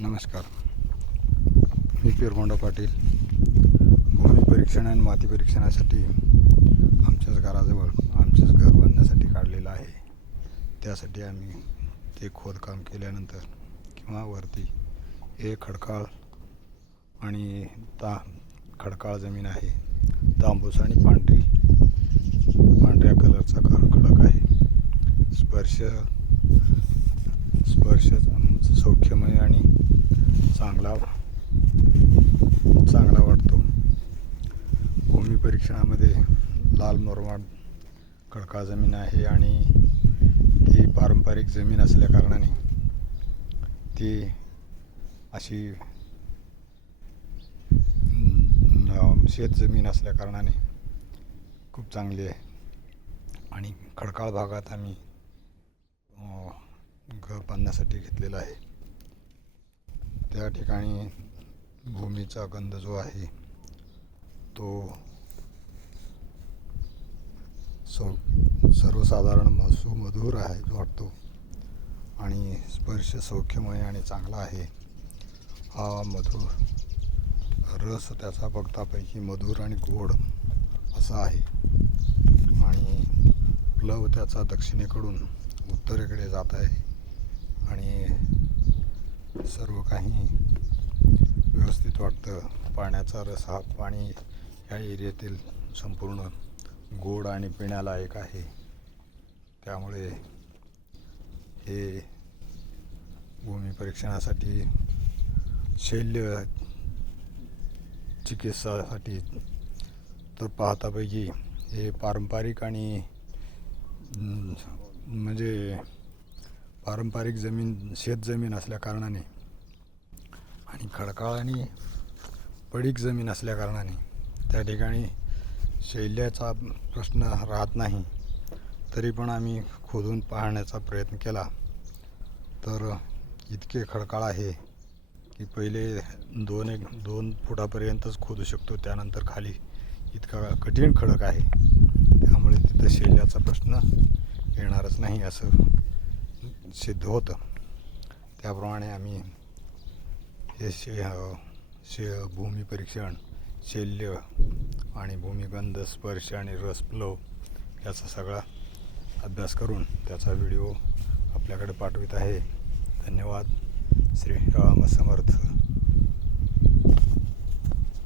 नमस्कार. मी पिरमोंडा पाटील. भूमी परीक्षण आणि माती परीक्षणासाठी आमच्याच घराजवळ आमचंच घर बांधण्यासाठी काढलेलं आहे. त्यासाठी आम्ही ते खोदकाम केल्यानंतर किंवा वरती हे खडकाळ आणि ता खडकाळ जमीन आहे. तांबूस आणि पांढरी पांढऱ्या कलरचा ख खडक आहे. स्पर्श स्पर्श सौख्यमय आणि चांगला चांगला वाटतो भूमी परीक्षणामध्ये लाल मुरमाड खडकाळ जमीन आहे आणि ती पारंपरिक जमीन असल्याकारणाने ती अशी शेत जमीन असल्याकारणाने खूप चांगली आहे. आणि खडकाळ भागात आम्ही घर बांधण्यासाठी घेतलेलं आहे. त्या ठिकाणी भूमीचा गंध जो आहे तो सौ सर्वसाधारण म- सुमधुर आहे वाटतो. आणि स्पर्श सौख्यमय आणि चांगला आहे. हा मधुर रस त्याचा बघतापैकी मधुर आणि गोड असा आहे. आणि प्लव त्याचा दक्षिणेकडून उत्तरेकडे जात आहे. आणि सर्व काही व्यवस्थित वाटतं. पाण्याचा रस हा पाणी या एरियातील संपूर्ण गोड आणि पिण्यालायक आहे. त्यामुळे हे भूमी परीक्षणासाठी शल्य चिकित्सासाठी तर पाहतापैकी हे पारंपरिक आणि म्हणजे पारंपरिक जमीन शेतजमीन असल्याकारणाने आणि खडकाळ आणि पडीक जमीन असल्याकारणाने त्या ठिकाणी शैल्याचा प्रश्न राहत नाही तरी पण आम्ही खोदून पाहण्याचा प्रयत्न केला. तर इतके खडकाळ आहे की पहिले दोन एक दोन फुटापर्यंतच खोदू शकतो त्यानंतर खाली इतका कठीण खडक आहे. त्यामुळे तिथं शैल्याचा प्रश्न येणारच नाही असं सिद्ध होतं. त्याप्रमाणे आम्ही हे शे शे भूमी परीक्षण शैल्य आणि भूमिगंध स्पर्श आणि रस प्लव याचा सगळा अभ्यास करून त्याचा व्हिडिओ आपल्याकडे पाठवित आहे. धन्यवाद. श्री राम समर्थ.